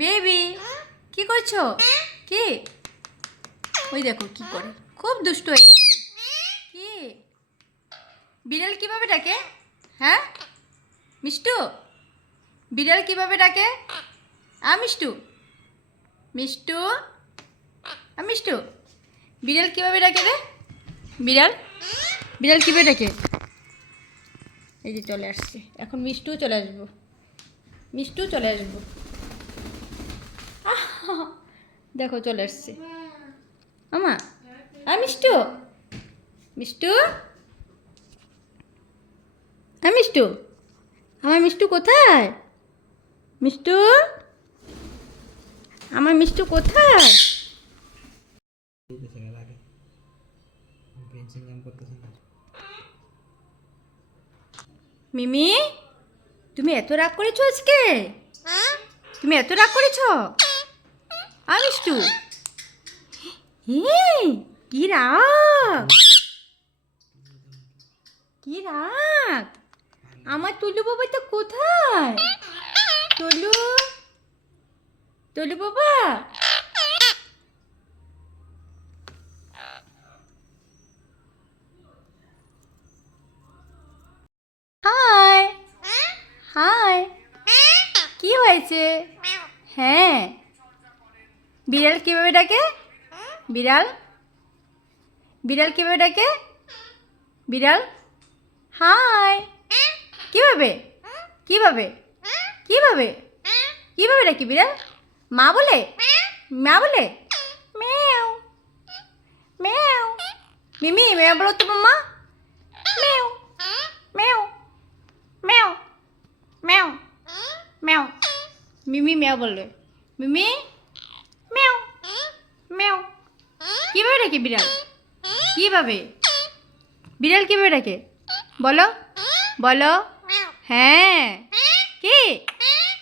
Baby কি করছো? কি ওই দেখো কি করে, খুব দুষ্ট হয়ে গেছে। কি বিড়াল কিভাবে ডাকে? হ্যাঁ মিষ্টু, বিড়াল কিভাবে ডাকে? মিষ্টু, মিষ্টু, মিষ্টু, বিড়াল কিভাবে ডাকে রে? বিড়াল বিড়াল কিভাবে ডাকে? এই যে চলে আসছে, এখন মিষ্টু চলে আসবো, মিষ্টু চলে আসবো। দেখো চলে আসছে আমা। মিষ্টু, মিষ্টু, মিষ্টু, আমার মিষ্টু কোথায়? মিষ্টু, আমার মিষ্টু কোথায়? মিমি, তুমি এত রাগ করেছো আজকে? তুমি এত রাগ করেছো? মিষ্টু, কি রাগ, কি রাগ! আমার টুলু বাবাটা কোথায়? টুলু, টুলু বাবা, হাই, হাই, কি হয়েছে? হ্যাঁ, বিড়াল কিভাবে ডাকে? বিড়াল, বিড়াল কিভাবে ডাকে? বিড়াল, হাই, কিভাবে, কিভাবে, কিভাবে, কিভাবে ডাকি বিড়াল? মা বলে, মা বলে, ম্যাও, ম্যাও। মিমি ম্যাও বলো তো মাম্মা। ম্যাও, ম্যাও, ম্যাও, ম্যাও, ম্যাও। মিমি ম্যাও বলবে। মিমি ম্যাও, ম্যাও। কিভাবে ডাকে বিড়াল? কিভাবে বিড়াল কিভাবে ডাকে? বলো, বলো। হ্যাঁ, কি,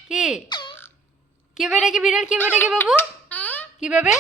কি, কিভাবে ডাকে বিড়াল? কিভাবে ডাকে বাবু? কিভাবে?